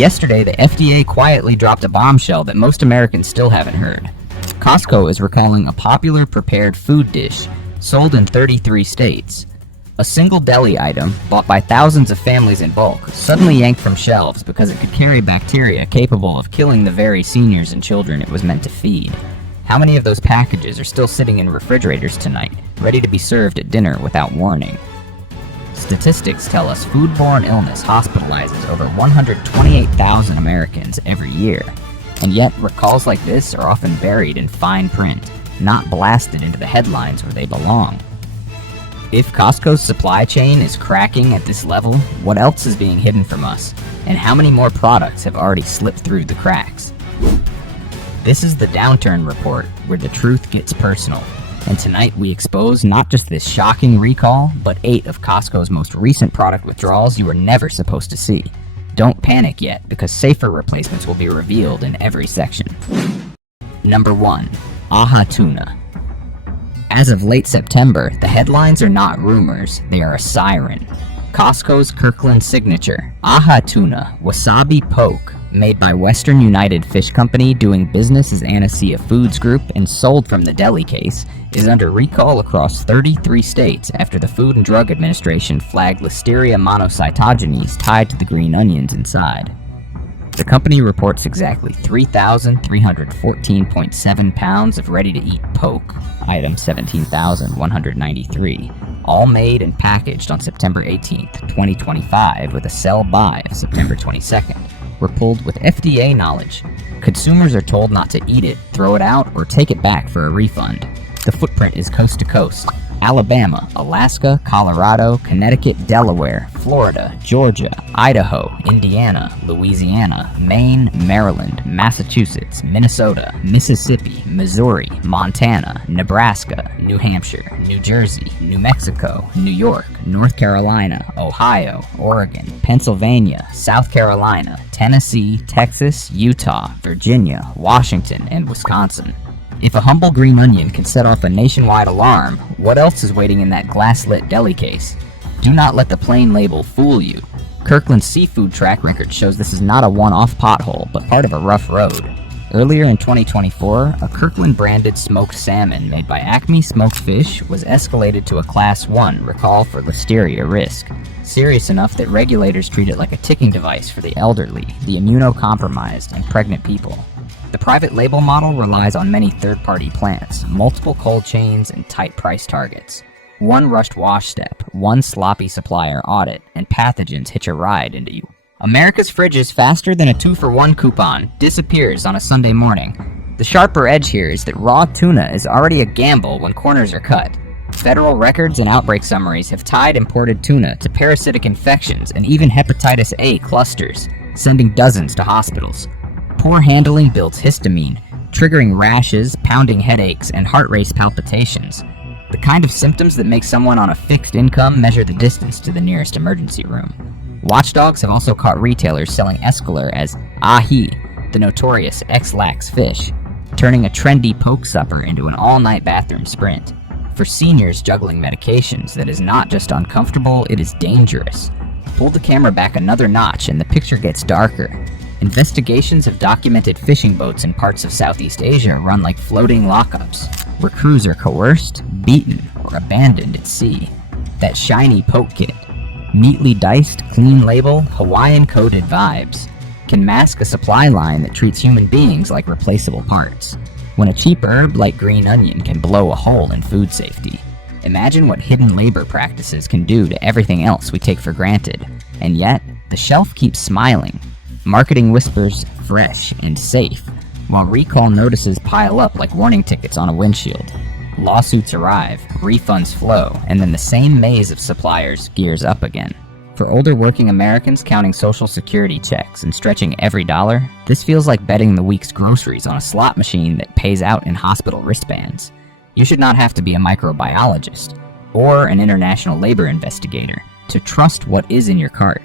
Yesterday, the FDA quietly dropped a bombshell that most Americans still haven't heard. Costco is recalling a popular prepared food dish sold in 33 states. A single deli item, bought by thousands of families in bulk, suddenly yanked from shelves because it could carry bacteria capable of killing the very seniors and children it was meant to feed. How many of those packages are still sitting in refrigerators tonight, ready to be served at dinner without warning? Statistics tell us foodborne illness hospitalizes over 128,000 Americans every year. And yet, recalls like this are often buried in fine print, not blasted into the headlines where they belong. If Costco's supply chain is cracking at this level, what else is being hidden from us? And how many more products have already slipped through the cracks? This is the Downturn Report, where the truth gets personal. And tonight we expose not just this shocking recall, but 8 of Costco's most recent product withdrawals you were never supposed to see. Don't panic yet, because safer replacements will be revealed in every section. Number 1. AHA Tuna. As of late September, the headlines are not rumors, they are a siren. Costco's Kirkland signature, AHA Tuna Wasabi Poke, made by Western United Fish Company doing business as Anacia Foods Group and sold from the deli case, is under recall across 33 states after the Food and Drug Administration flagged Listeria monocytogenes tied to the green onions inside. The company reports exactly 3,314.7 pounds of ready-to-eat poke, item 17,193, all made and packaged on September 18th, 2025 with a sell-by of September 22nd, were pulled with FDA knowledge. Consumers are told not to eat it, throw it out, or take it back for a refund. The footprint is coast to coast: Alabama, Alaska, Colorado, Connecticut, Delaware, Florida, Georgia, Idaho, Indiana, Louisiana, Maine, Maryland, Massachusetts, Minnesota, Mississippi, Missouri, Montana, Nebraska, New Hampshire, New Jersey, New Mexico, New York, North Carolina, Ohio, Oregon, Pennsylvania, South Carolina, Tennessee, Texas, Utah, Virginia, Washington, and Wisconsin. If a humble green onion can set off a nationwide alarm, what else is waiting in that glass-lit deli case? Do not let the plain label fool you. Kirkland's seafood track record shows this is not a one-off pothole, but part of a rough road. Earlier in 2024, a Kirkland-branded smoked salmon made by Acme Smoked Fish was escalated to a Class 1 recall for Listeria risk, serious enough that regulators treat it like a ticking device for the elderly, the immunocompromised, and pregnant people. The private label model relies on many third-party plants, multiple cold chains, and tight price targets. One rushed wash step, one sloppy supplier audit, and pathogens hitch a ride into you. America's fridge is faster than a 2-for-1 coupon disappears on a Sunday morning. The sharper edge here is that raw tuna is already a gamble when corners are cut. Federal records and outbreak summaries have tied imported tuna to parasitic infections and even hepatitis A clusters, sending dozens to hospitals. Poor handling builds histamine, triggering rashes, pounding headaches, and heart rate palpitations. The kind of symptoms that make someone on a fixed income measure the distance to the nearest emergency room. Watchdogs have also caught retailers selling Escalar as ahi, the notorious X-lax fish, turning a trendy poke supper into an all-night bathroom sprint. For seniors juggling medications, that is not just uncomfortable, it is dangerous. Pull the camera back another notch and the picture gets darker. Investigations have documented fishing boats in parts of Southeast Asia run like floating lockups, where crews are coerced, beaten, or abandoned at sea. That shiny poke kit, neatly diced, clean label, Hawaiian-coded vibes, can mask a supply line that treats human beings like replaceable parts. When a cheap herb like green onion can blow a hole in food safety, imagine what hidden labor practices can do to everything else we take for granted. And yet, the shelf keeps smiling. Marketing whispers fresh and safe, while recall notices pile up like warning tickets on a windshield. Lawsuits arrive, refunds flow, and then the same maze of suppliers gears up again. For older working Americans counting Social Security checks and stretching every dollar, this feels like betting the week's groceries on a slot machine that pays out in hospital wristbands. You should not have to be a microbiologist or an international labor investigator to trust what is in your cart.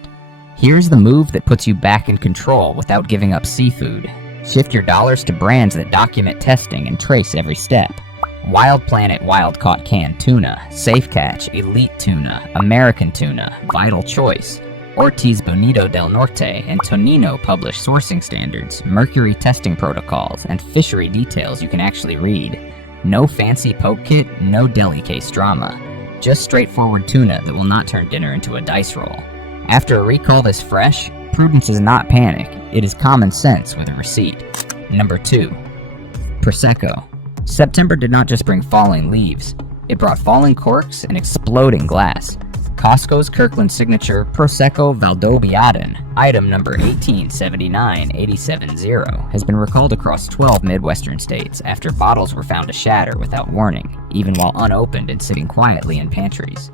Here's the move that puts you back in control without giving up seafood. Shift your dollars to brands that document testing and trace every step. Wild Planet wild-caught canned tuna, Safe Catch, Elite Tuna, American Tuna, Vital Choice. Ortiz Bonito del Norte and Tonino publish sourcing standards, mercury testing protocols, and fishery details you can actually read. No fancy poke kit, no deli case drama. Just straightforward tuna that will not turn dinner into a dice roll. After a recall this fresh, prudence is not panic, it is common sense with a receipt. Number 2. Prosecco. September did not just bring falling leaves, it brought falling corks and exploding glass. Costco's Kirkland signature Prosecco Valdobbiadene, item number 1879870, has been recalled across 12 Midwestern states after bottles were found to shatter without warning, even while unopened and sitting quietly in pantries.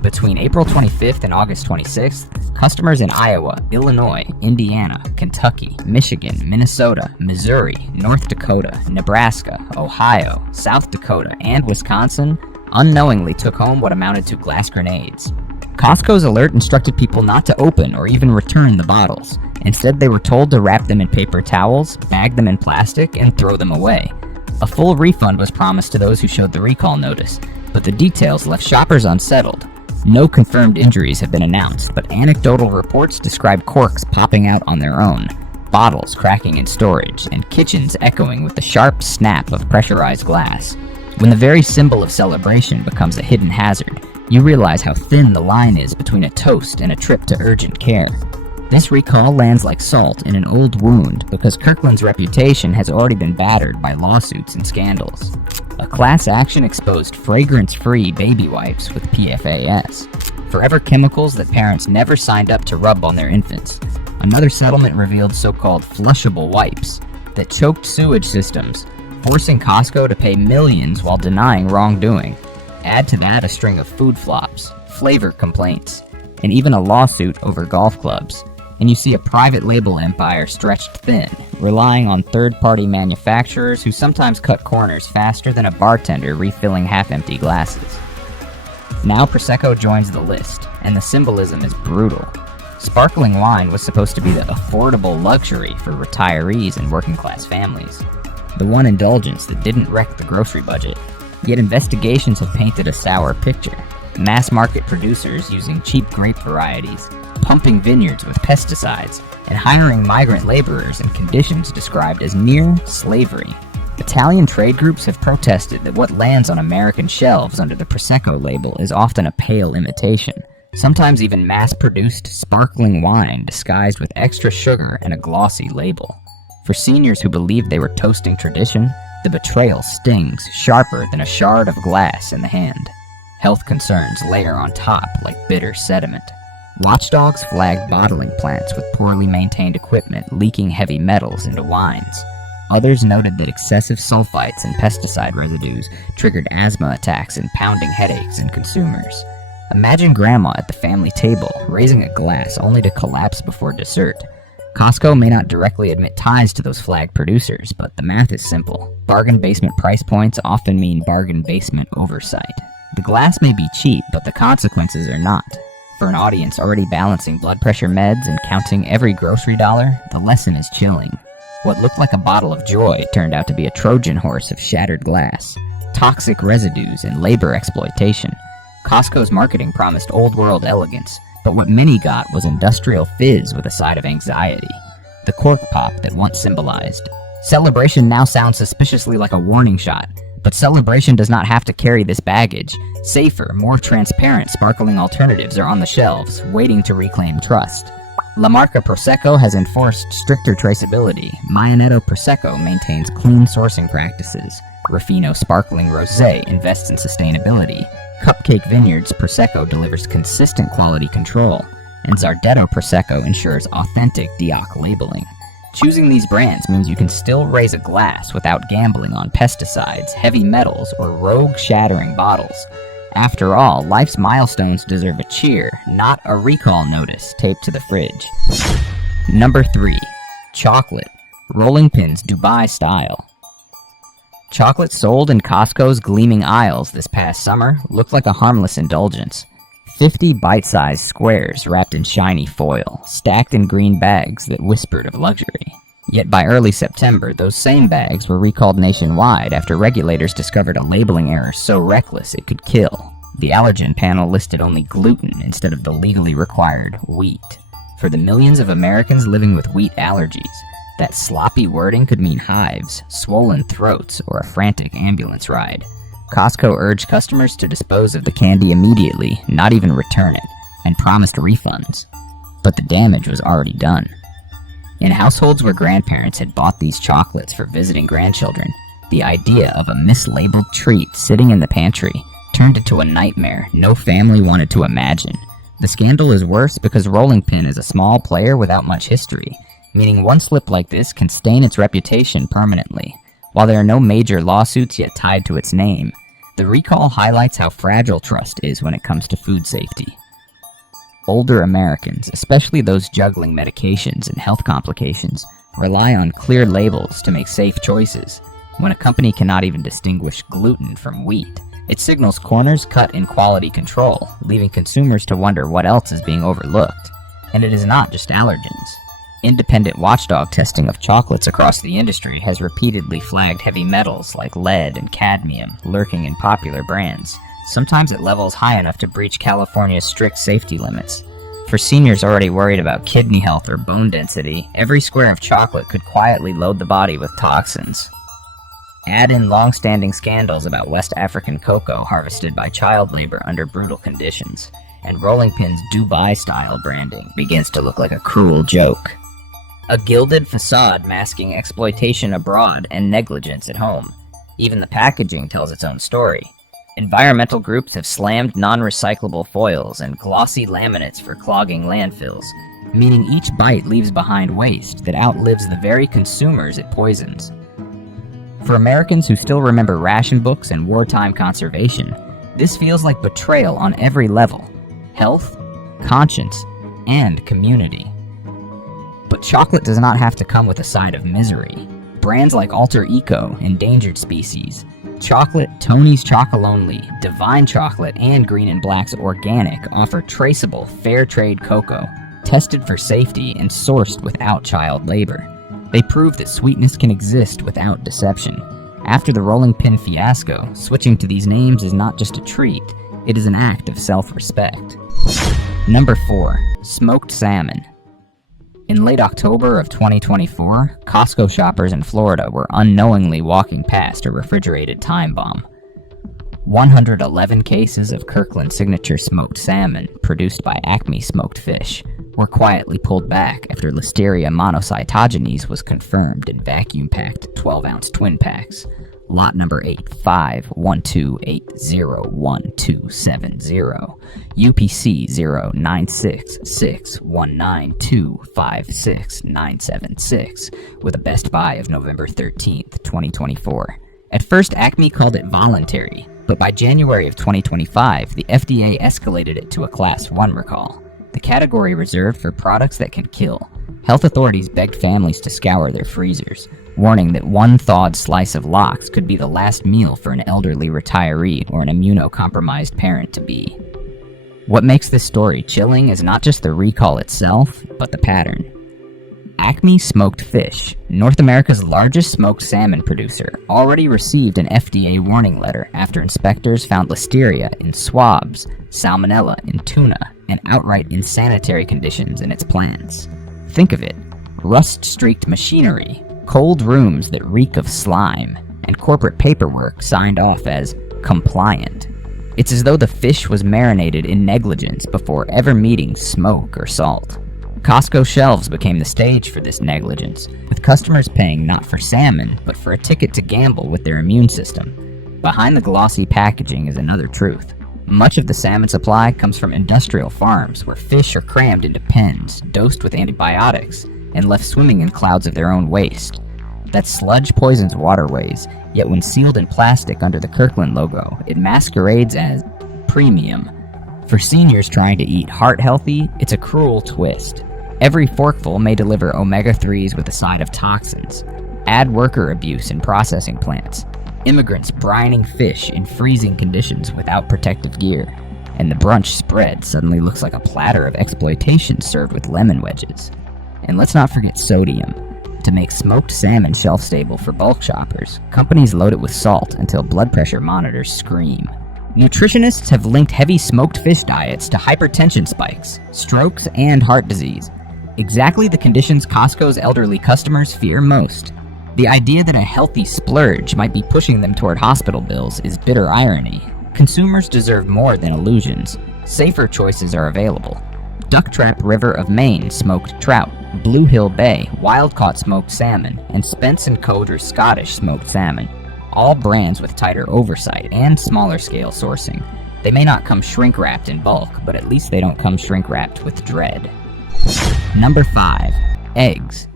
Between April 25th and August 26th, customers in Iowa, Illinois, Indiana, Kentucky, Michigan, Minnesota, Missouri, North Dakota, Nebraska, Ohio, South Dakota, and Wisconsin unknowingly took home what amounted to glass grenades. Costco's alert instructed people not to open or even return the bottles. Instead, they were told to wrap them in paper towels, bag them in plastic, and throw them away. A full refund was promised to those who showed the recall notice, but the details left shoppers unsettled. No confirmed injuries have been announced, but anecdotal reports describe corks popping out on their own, bottles cracking in storage, and kitchens echoing with the sharp snap of pressurized glass. When the very symbol of celebration becomes a hidden hazard, you realize how thin the line is between a toast and a trip to urgent care. This recall lands like salt in an old wound because Kirkland's reputation has already been battered by lawsuits and scandals. A class action exposed fragrance-free baby wipes with PFAS, forever chemicals that parents never signed up to rub on their infants. Another settlement revealed so-called flushable wipes that choked sewage systems, forcing Costco to pay millions while denying wrongdoing. Add to that a string of food flops, flavor complaints, and even a lawsuit over golf clubs, and you see a private label empire stretched thin, relying on third-party manufacturers who sometimes cut corners faster than a bartender refilling half-empty glasses. Now Prosecco joins the list, and the symbolism is brutal. Sparkling wine was supposed to be the affordable luxury for retirees and working-class families. The one indulgence that didn't wreck the grocery budget. Yet investigations have painted a sour picture. Mass-market producers using cheap grape varieties, pumping vineyards with pesticides, and hiring migrant laborers in conditions described as near slavery. Italian trade groups have protested that what lands on American shelves under the Prosecco label is often a pale imitation, sometimes even mass-produced sparkling wine disguised with extra sugar and a glossy label. For seniors who believed they were toasting tradition, the betrayal stings sharper than a shard of glass in the hand. Health concerns layer on top like bitter sediment. Watchdogs flagged bottling plants with poorly maintained equipment leaking heavy metals into wines. Others noted that excessive sulfites and pesticide residues triggered asthma attacks and pounding headaches in consumers. Imagine grandma at the family table, raising a glass only to collapse before dessert. Costco may not directly admit ties to those flag producers, but the math is simple. Bargain basement price points often mean bargain basement oversight. The glass may be cheap, but the consequences are not. For an audience already balancing blood pressure meds and counting every grocery dollar, the lesson is chilling. What looked like a bottle of joy turned out to be a Trojan horse of shattered glass, toxic residues, and labor exploitation. Costco's marketing promised old-world elegance, but what many got was industrial fizz with a side of anxiety. The cork pop that once symbolized. Celebration now sounds suspiciously like a warning shot, but celebration does not have to carry this baggage. Safer, more transparent sparkling alternatives are on the shelves, waiting to reclaim trust. La Marca Prosecco has enforced stricter traceability. Mayanetto Prosecco maintains clean sourcing practices. Ruffino Sparkling Rosé invests in sustainability. Cupcake Vineyards Prosecco delivers consistent quality control, and Zardetto Prosecco ensures authentic DIOC labeling. Choosing these brands means you can still raise a glass without gambling on pesticides, heavy metals, or rogue-shattering bottles. After all, life's milestones deserve a cheer, not a recall notice taped to the fridge. Number 3. Chocolate. Rolling pins Dubai style. Chocolate sold in Costco's gleaming aisles this past summer looked like a harmless indulgence. 50 bite-sized squares wrapped in shiny foil, stacked in green bags that whispered of luxury. Yet by early September, those same bags were recalled nationwide after regulators discovered a labeling error so reckless it could kill. The allergen panel listed only gluten instead of the legally required wheat. For the millions of Americans living with wheat allergies, that sloppy wording could mean hives, swollen throats, or a frantic ambulance ride. Costco urged customers to dispose of the candy immediately, not even return it, and promised refunds. But the damage was already done. In households where grandparents had bought these chocolates for visiting grandchildren, the idea of a mislabeled treat sitting in the pantry turned into a nightmare no family wanted to imagine. The scandal is worse because Rolling Pin is a small player without much history, meaning one slip like this can stain its reputation permanently. While there are no major lawsuits yet tied to its name, the recall highlights how fragile trust is when it comes to food safety. Older Americans, especially those juggling medications and health complications, rely on clear labels to make safe choices. When a company cannot even distinguish gluten from wheat, it signals corners cut in quality control, leaving consumers to wonder what else is being overlooked. And it is not just allergens. Independent watchdog testing of chocolates across the industry has repeatedly flagged heavy metals like lead and cadmium lurking in popular brands, sometimes at levels high enough to breach California's strict safety limits. For seniors already worried about kidney health or bone density, every square of chocolate could quietly load the body with toxins. Add in long-standing scandals about West African cocoa harvested by child labor under brutal conditions, and Rolling Pin's Dubai-style branding begins to look like a cruel joke. A gilded facade masking exploitation abroad and negligence at home. Even the packaging tells its own story. Environmental groups have slammed non-recyclable foils and glossy laminates for clogging landfills, meaning each bite leaves behind waste that outlives the very consumers it poisons. For Americans who still remember ration books and wartime conservation, this feels like betrayal on every level: health, conscience, and community. But chocolate does not have to come with a side of misery. Brands like Alter Eco, Endangered Species, Chocolate, Tony's Chocolonely, Divine Chocolate, and Green and Black's Organic offer traceable, fair trade cocoa, tested for safety and sourced without child labor. They prove that sweetness can exist without deception. After the Rolling Pin fiasco, switching to these names is not just a treat, it is an act of self-respect. Number 4. Smoked salmon. In late October of 2024, Costco shoppers in Florida were unknowingly walking past a refrigerated time bomb. 111 cases of Kirkland Signature smoked salmon, produced by Acme Smoked Fish, were quietly pulled back after Listeria monocytogenes was confirmed in vacuum-packed 12-ounce twin packs. Lot number 8512801270, UPC 09661925696, with a best buy of November 13th, 2024. At first, Acme called it voluntary, but by January of 2025, the FDA escalated it to a Class 1 recall, the category reserved for products that can kill. Health authorities begged families to scour their freezers, warning that one thawed slice of lox could be the last meal for an elderly retiree or an immunocompromised parent-to-be. What makes this story chilling is not just the recall itself, but the pattern. Acme Smoked Fish, North America's largest smoked salmon producer, already received an FDA warning letter after inspectors found Listeria in swabs, salmonella in tuna, and outright insanitary conditions in its plants. Think of it: rust-streaked machinery, cold rooms that reek of slime, and corporate paperwork signed off as compliant. It's as though the fish was marinated in negligence before ever meeting smoke or salt. Costco shelves became the stage for this negligence, with customers paying not for salmon, but for a ticket to gamble with their immune system. Behind the glossy packaging is another truth. Much of the salmon supply comes from industrial farms where fish are crammed into pens, dosed with antibiotics, and left swimming in clouds of their own waste. That sludge poisons waterways, yet when sealed in plastic under the Kirkland logo, it masquerades as premium. For seniors trying to eat heart-healthy, it's a cruel twist. Every forkful may deliver omega-3s with a side of toxins. Add worker abuse in processing plants, immigrants brining fish in freezing conditions without protective gear, and the brunch spread suddenly looks like a platter of exploitation served with lemon wedges. And let's not forget sodium. To make smoked salmon shelf-stable for bulk shoppers, companies load it with salt until blood pressure monitors scream. Nutritionists have linked heavy smoked fish diets to hypertension spikes, strokes, and heart disease. Exactly the conditions Costco's elderly customers fear most. The idea that a healthy splurge might be pushing them toward hospital bills is bitter irony. Consumers deserve more than illusions. Safer choices are available. Duck Trap River of Maine smoked trout, Blue Hill Bay wild-caught smoked salmon, and Spence & Coder Scottish smoked salmon. All brands with tighter oversight and smaller-scale sourcing. They may not come shrink-wrapped in bulk, but at least they don't come shrink-wrapped with dread. Number 5. Eggs.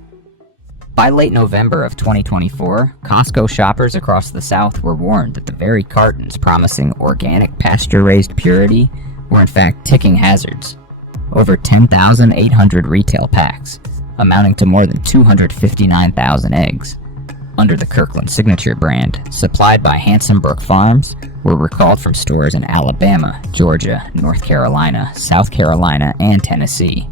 By late November of 2024, Costco shoppers across the South were warned that the very cartons promising organic pasture-raised purity were in fact ticking hazards. Over 10,800 retail packs, amounting to more than 259,000 eggs, under the Kirkland Signature brand, supplied by Hanson Brook Farms, were recalled from stores in Alabama, Georgia, North Carolina, South Carolina, and Tennessee.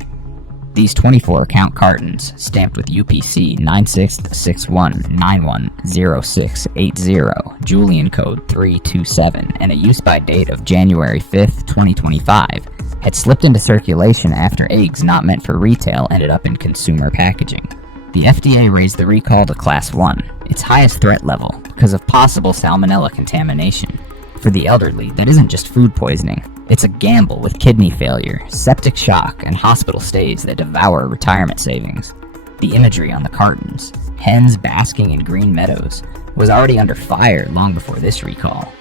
These 24-count cartons, stamped with UPC 9661910680, Julian code 327, and a use-by date of January 5, 2025, had slipped into circulation after eggs not meant for retail ended up in consumer packaging. The FDA raised the recall to Class 1, its highest threat level, because of possible salmonella contamination. For the elderly, that isn't just food poisoning. It's a gamble with kidney failure, septic shock, and hospital stays that devour retirement savings. The imagery on the cartons, hens basking in green meadows, was already under fire long before this recall.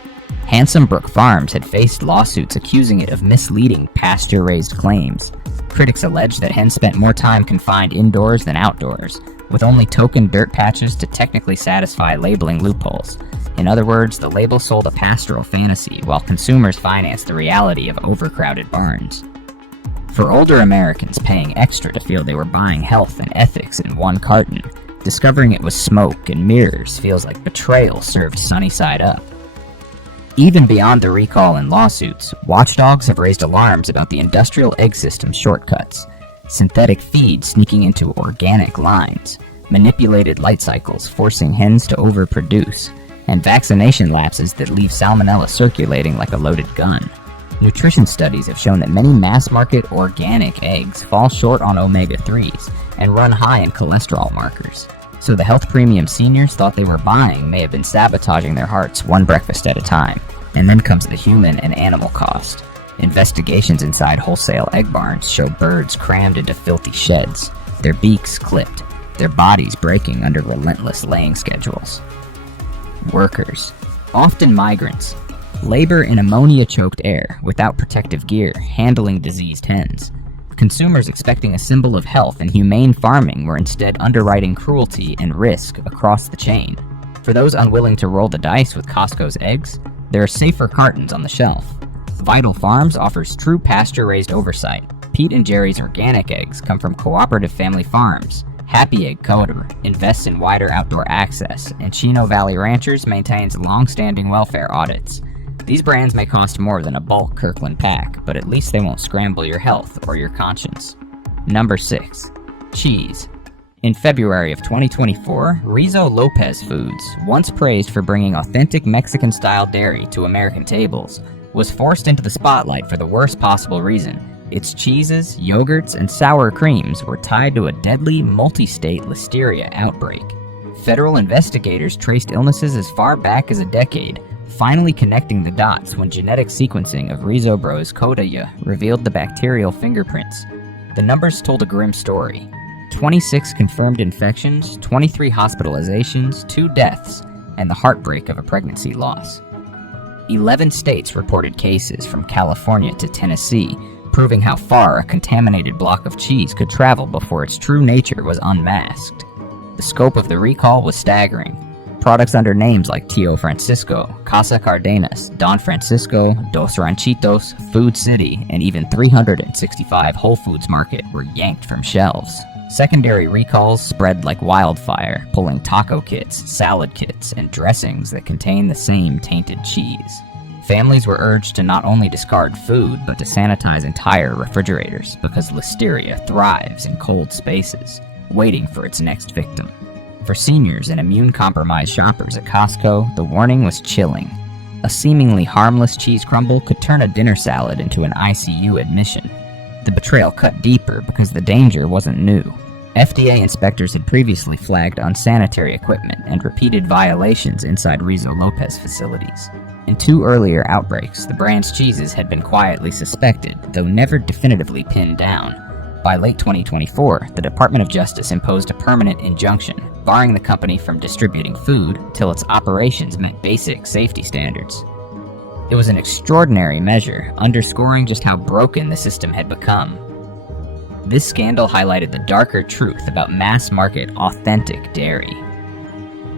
Hanson Brook Farms had faced lawsuits accusing it of misleading pasture-raised claims. Critics alleged that hens spent more time confined indoors than outdoors, with only token dirt patches to technically satisfy labeling loopholes. In other words, the label sold a pastoral fantasy, while consumers financed the reality of overcrowded barns. For older Americans paying extra to feel they were buying health and ethics in one carton, discovering it was smoke and mirrors feels like betrayal served sunny side up. Even beyond the recall and lawsuits, watchdogs have raised alarms about the industrial egg system's shortcuts. Synthetic feed sneaking into organic lines, manipulated light cycles forcing hens to overproduce, and vaccination lapses that leave salmonella circulating like a loaded gun. Nutrition studies have shown that many mass-market organic eggs fall short on omega-3s and run high in cholesterol markers. So the health premium seniors thought they were buying may have been sabotaging their hearts one breakfast at a time. And then comes the human and animal cost. Investigations inside wholesale egg barns show birds crammed into filthy sheds, their beaks clipped, their bodies breaking under relentless laying schedules. Workers, often migrants, labor in ammonia-choked air without protective gear, handling diseased hens. Consumers expecting a symbol of health and humane farming were instead underwriting cruelty and risk across the chain. For those unwilling to roll the dice with Costco's eggs, there are safer cartons on the shelf. Vital Farms offers true pasture-raised oversight. Pete and Jerry's organic eggs come from cooperative family farms. Happy Egg Coder invests in wider outdoor access, and Chino Valley Ranchers maintains long-standing welfare audits. These brands may cost more than a bulk Kirkland pack, but at least they won't scramble your health or your conscience. Number 6. Cheese. In February of 2024, Rizzo Lopez Foods, once praised for bringing authentic Mexican-style dairy to American tables, was forced into the spotlight for the worst possible reason. Its cheeses, yogurts, and sour creams were tied to a deadly multi-state listeria outbreak. Federal investigators traced illnesses as far back as a decade, finally connecting the dots when genetic sequencing of Rizzo Bros Codaya revealed the bacterial fingerprints. The numbers told a grim story. 26 confirmed infections, 23 hospitalizations, 2 deaths, and the heartbreak of a pregnancy loss. 11 states reported cases from California to Tennessee, proving how far a contaminated block of cheese could travel before its true nature was unmasked. The scope of the recall was staggering. Products under names like Tio Francisco, Casa Cardenas, Don Francisco, Dos Ranchitos, Food City, and even 365 Whole Foods Market were yanked from shelves. Secondary recalls spread like wildfire, pulling taco kits, salad kits, and dressings that contain the same tainted cheese. Families were urged to not only discard food, but to sanitize entire refrigerators, because listeria thrives in cold spaces, waiting for its next victim. For seniors and immune-compromised shoppers at Costco, the warning was chilling. A seemingly harmless cheese crumble could turn a dinner salad into an ICU admission. The betrayal cut deeper because the danger wasn't new. FDA inspectors had previously flagged unsanitary equipment and repeated violations inside Rizzo Lopez facilities. In 2 earlier outbreaks, the brand's cheeses had been quietly suspected, though never definitively pinned down. By late 2024, the Department of Justice imposed a permanent injunction, barring the company from distributing food till its operations met basic safety standards. It was an extraordinary measure, underscoring just how broken the system had become. This scandal highlighted the darker truth about mass-market, authentic dairy.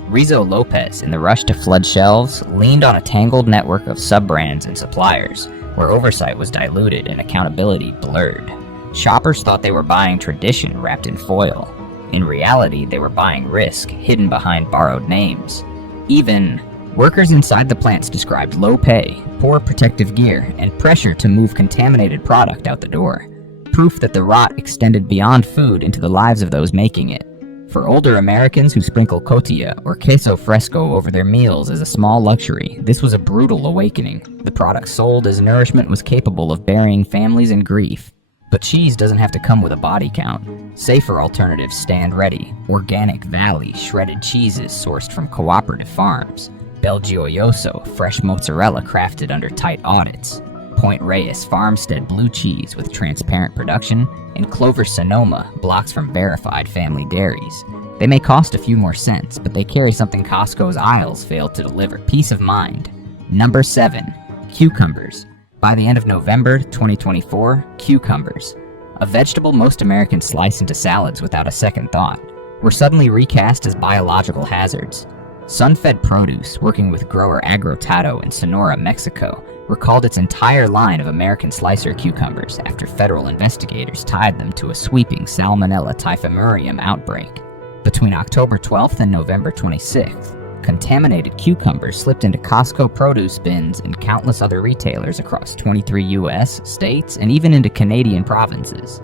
Rizzo Lopez, in the rush to flood shelves, leaned on a tangled network of sub-brands and suppliers, where oversight was diluted and accountability blurred. Shoppers thought they were buying tradition wrapped in foil. In reality, they were buying risk, hidden behind borrowed names. Even workers inside the plants described low pay, poor protective gear, and pressure to move contaminated product out the door. Proof that the rot extended beyond food into the lives of those making it. For older Americans who sprinkle cotija or queso fresco over their meals as a small luxury, this was a brutal awakening. The product sold as nourishment was capable of burying families in grief. But cheese doesn't have to come with a body count. Safer alternatives stand ready. Organic Valley shredded cheeses sourced from cooperative farms. Belgioioso, fresh mozzarella crafted under tight audits. Point Reyes farmstead blue cheese with transparent production, and Clover Sonoma blocks from verified family dairies. They may cost a few more cents, but they carry something Costco's aisles failed to deliver: peace of mind. Number 7. Cucumbers. By the end of November 2024, cucumbers, a vegetable most Americans slice into salads without a second thought, were suddenly recast as biological hazards. Sunfed Produce, working with grower Agrotado in Sonora, Mexico, recalled its entire line of American slicer cucumbers after federal investigators tied them to a sweeping Salmonella typhimurium outbreak. Between October 12th and November 26th, contaminated cucumbers slipped into Costco produce bins and countless other retailers across 23 U.S. states and even into Canadian provinces.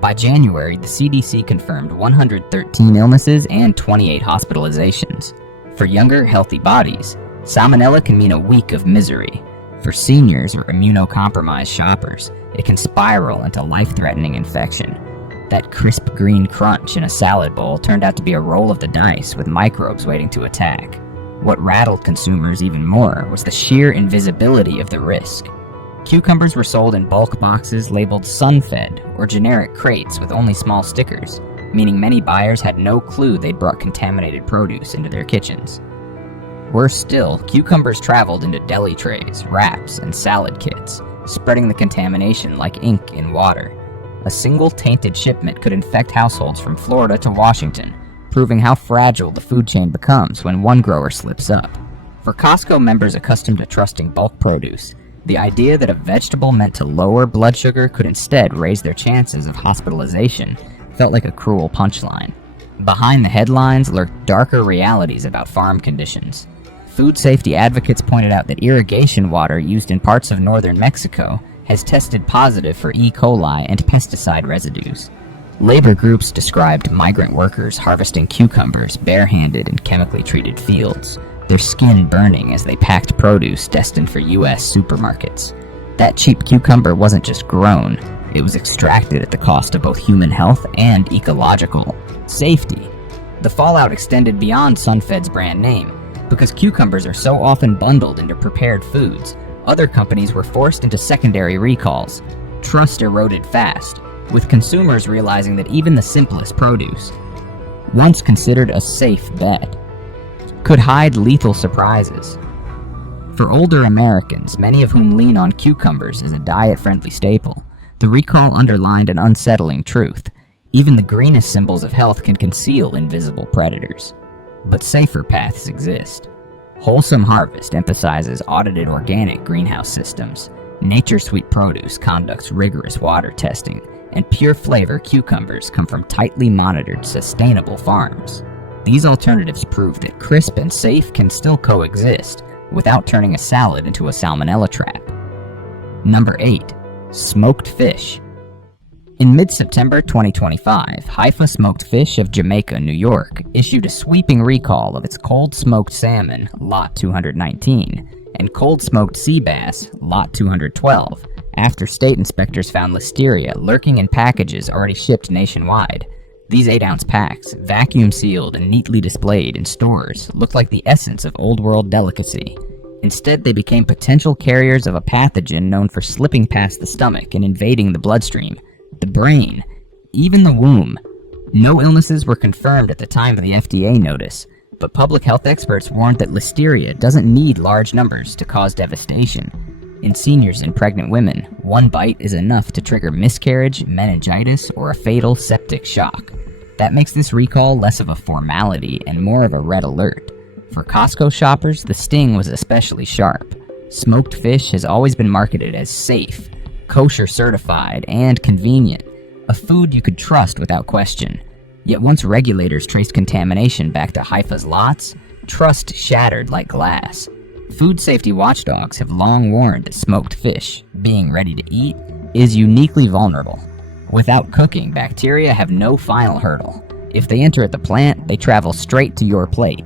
By January, the CDC confirmed 113 illnesses and 28 hospitalizations. For younger, healthy bodies, Salmonella can mean a week of misery. For seniors or immunocompromised shoppers, it can spiral into life-threatening infection. That crisp green crunch in a salad bowl turned out to be a roll of the dice with microbes waiting to attack. What rattled consumers even more was the sheer invisibility of the risk. Cucumbers were sold in bulk boxes labeled Sunfed or generic crates with only small stickers, meaning many buyers had no clue they'd brought contaminated produce into their kitchens. Worse still, cucumbers traveled into deli trays, wraps, and salad kits, spreading the contamination like ink in water. A single tainted shipment could infect households from Florida to Washington, proving how fragile the food chain becomes when one grower slips up. For Costco members accustomed to trusting bulk produce, the idea that a vegetable meant to lower blood sugar could instead raise their chances of hospitalization felt like a cruel punchline. Behind the headlines lurked darker realities about farm conditions. Food safety advocates pointed out that irrigation water used in parts of northern Mexico has tested positive for E. coli and pesticide residues. Labor groups described migrant workers harvesting cucumbers barehanded in chemically treated fields, their skin burning as they packed produce destined for U.S. supermarkets. That cheap cucumber wasn't just grown, it was extracted at the cost of both human health and ecological safety. The fallout extended beyond Sunfed's brand name. Because cucumbers are so often bundled into prepared foods, other companies were forced into secondary recalls. Trust eroded fast, with consumers realizing that even the simplest produce, once considered a safe bet, could hide lethal surprises. For older Americans, many of whom lean on cucumbers as a diet-friendly staple, the recall underlined an unsettling truth. Even the greenest symbols of health can conceal invisible predators. But safer paths exist. Wholesome Harvest emphasizes audited organic greenhouse systems. Nature Sweet Produce conducts rigorous water testing, and Pure Flavor cucumbers come from tightly monitored, sustainable farms. These alternatives prove that crisp and safe can still coexist without turning a salad into a salmonella trap. Number 8. Smoked fish. In mid-September 2025, Haifa Smoked Fish of Jamaica, New York, issued a sweeping recall of its cold-smoked salmon, Lot 219, and cold smoked sea bass, Lot 212, after state inspectors found listeria lurking in packages already shipped nationwide. These 8-ounce packs, vacuum sealed and neatly displayed in stores, looked like the essence of old world delicacy. Instead, they became potential carriers of a pathogen known for slipping past the stomach and invading the bloodstream, the brain, even the womb. No illnesses were confirmed at the time of the FDA notice, but public health experts warned that listeria doesn't need large numbers to cause devastation. In seniors and pregnant women, one bite is enough to trigger miscarriage, meningitis, or a fatal septic shock. That makes this recall less of a formality and more of a red alert. For Costco shoppers, the sting was especially sharp. Smoked fish has always been marketed as safe, kosher certified, and convenient, a food you could trust without question. Yet once regulators traced contamination back to Haifa's lots, trust shattered like glass. Food safety watchdogs have long warned that smoked fish, being ready to eat, is uniquely vulnerable. Without cooking, bacteria have no final hurdle. If they enter at the plant, they travel straight to your plate.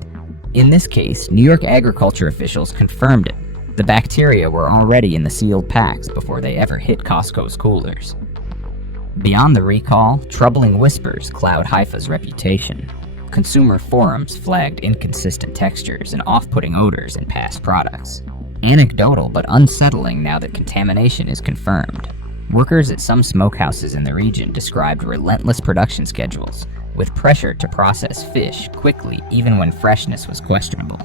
In this case, New York agriculture officials confirmed it. The bacteria were already in the sealed packs before they ever hit Costco's coolers. Beyond the recall, troubling whispers cloud Haifa's reputation. Consumer forums flagged inconsistent textures and off-putting odors in past products. Anecdotal but unsettling now that contamination is confirmed. Workers at some smokehouses in the region described relentless production schedules, with pressure to process fish quickly even when freshness was questionable.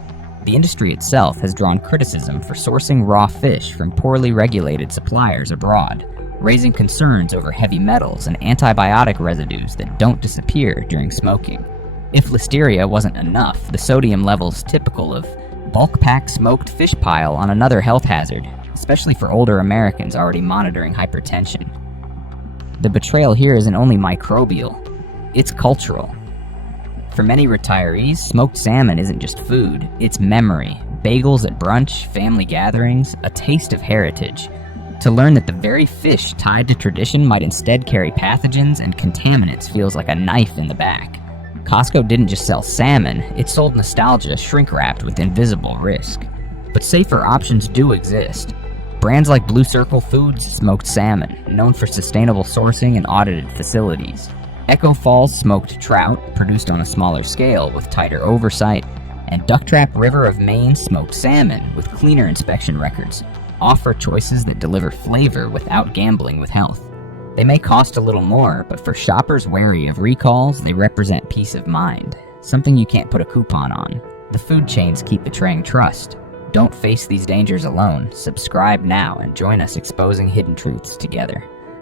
The industry itself has drawn criticism for sourcing raw fish from poorly regulated suppliers abroad, raising concerns over heavy metals and antibiotic residues that don't disappear during smoking. If listeria wasn't enough, the sodium levels typical of bulk pack smoked fish pile on another health hazard, especially for older Americans already monitoring hypertension. The betrayal here isn't only microbial, it's cultural. For many retirees, smoked salmon isn't just food, it's memory. Bagels at brunch, family gatherings, a taste of heritage. To learn that the very fish tied to tradition might instead carry pathogens and contaminants feels like a knife in the back. Costco didn't just sell salmon, it sold nostalgia shrink-wrapped with invisible risk. But safer options do exist. Brands like Blue Circle Foods smoked salmon, known for sustainable sourcing and audited facilities. Echo Falls smoked trout, produced on a smaller scale with tighter oversight. And Ducktrap River of Maine smoked salmon with cleaner inspection records, offer choices that deliver flavor without gambling with health. They may cost a little more, but for shoppers wary of recalls, they represent peace of mind, something you can't put a coupon on. The food chains keep betraying trust. Don't face these dangers alone. Subscribe now and join us exposing hidden truths together.